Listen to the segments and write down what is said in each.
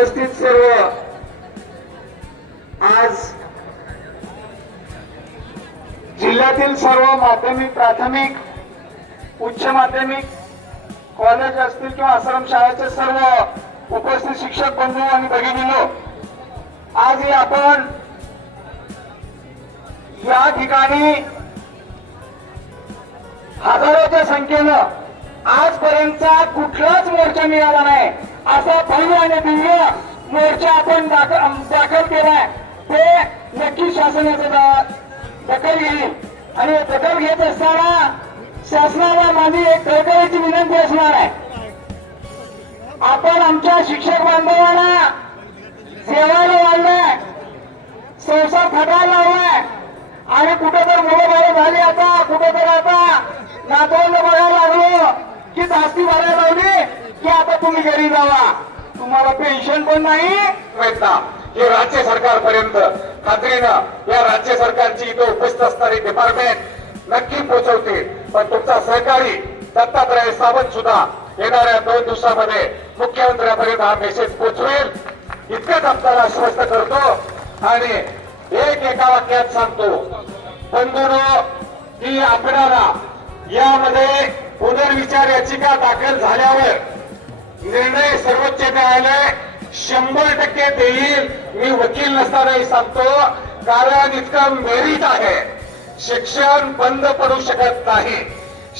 उपस्थित सर्व. आज जिल्ह्यातील सर्व माध्यमिक प्राथमिक उच्च माध्यमिक कॉलेज असतील किंवा आश्रम शाळेचे सर्व उपस्थित शिक्षक बंधू आणि भगिनीनो आज हे आपण या ठिकाणी हजारोच्या संख्येनं आजपर्यंतचा कुठलाच मोर्चा मिळाला नाही. असा भव्य आणि दिव्य मोर्चा आपण दाखल केलाय. ते नक्की शासनाचं दखल घेईल. आणि दखल घेत असताना शासनाला माझी एक कळकळीची विनंती असणार आहे. आपण आमच्या शिक्षक बांधवांना जेवायला वाढलाय संसार खटायला लावलाय आणि कुठे तर मुलं बाळ झाली आता कुठे तर आता नातवंड बघायला लागलो की जास्ती भरायला लावली. की आता तुम्ही घरी जावा. तुम्हाला पेन्शन पण नाही प्रयत्न हे राज्य सरकारपर्यंत. खात्रीनं या राज्य सरकारची इथं उपस्थित असणारी डिपार्टमेंट नक्की पोहोचवतील पण तुमचा सहकारी दत्तात्रय सावंत सुद्धा येणाऱ्या दोन दिवसामध्ये मुख्यमंत्र्यांपर्यंत हा मेसेज पोहोचवेल इतकंच आपल्याला आश्वस्त करतो. आणि एक एका वाक्यात सांगतो. बंधुनो की आपल्याला यामध्ये पुनर्विचार याचिका दाखल झाल्यावर निर्णय सर्वोच्च न्यायालय शंभर टक्के देईल. मी वकील नसतानाही सांगतो कारण इतकं मेरिट आहे. शिक्षण बंद पडू शकत नाही.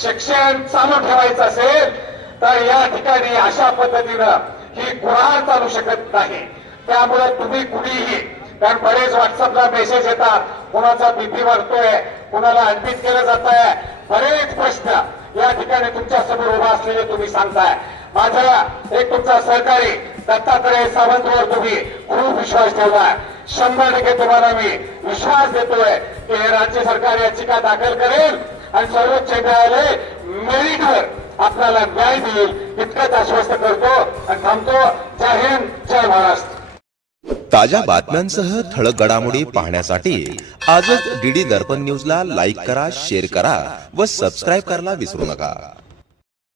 शिक्षण चालू ठेवायचं असेल तर या ठिकाणी अशा पद्धतीनं ही गुन्हा चालू शकत नाही. त्यामुळे तुम्ही कुणीही कारण बरेच व्हॉट्सअपला मेसेज येतात कुणाचा बीपी वाढतोय कुणाला अडमिट केलं जात आहे बरेच प्रश्न या ठिकाणी तुमच्यासमोर उभा असलेले तुम्ही सांगताय. माझा एक तुमचा सहकारी दत्तात्रय सावंतवर तुम्ही खूप विश्वास ठेवला. शंभर टक्के तुम्हाला मी विश्वास देतोय की हे राज्य सरकार याचिका दाखल करेल आणि सर्वोच्च न्यायालय मेरिटवर आपल्याला न्याय देईल. इतकंच आश्वस्त करतो आणि थांबतो. जय हिंद जय महाराष्ट्र. ताज्या बातम्यांसह ठळक घडामोडी पाहण्यासाठी आजच डीडी दर्पण न्यूजला लाईक करा शेअर करा व सबस्क्राईब करायला विसरू नका.